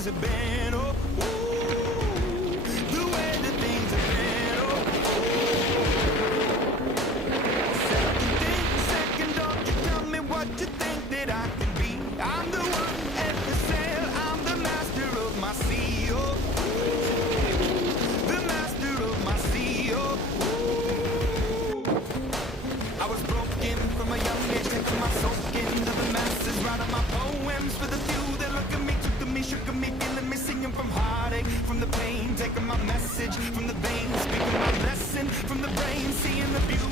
things have been. Oh, ooh, the way that things have been. Oh, second, don't you tell me what you think that I can be. I'm the one at the sail, I'm the master of my sea. Oh, the master of my sea. Oh, I was broken from a young age, taking my soak into the masses, writing my poems for the few that look at me, took to me, shook at me, feeling me, singing from heartache, from the pain, taking my message from the veins, speaking my lesson from the brain, seeing the beauty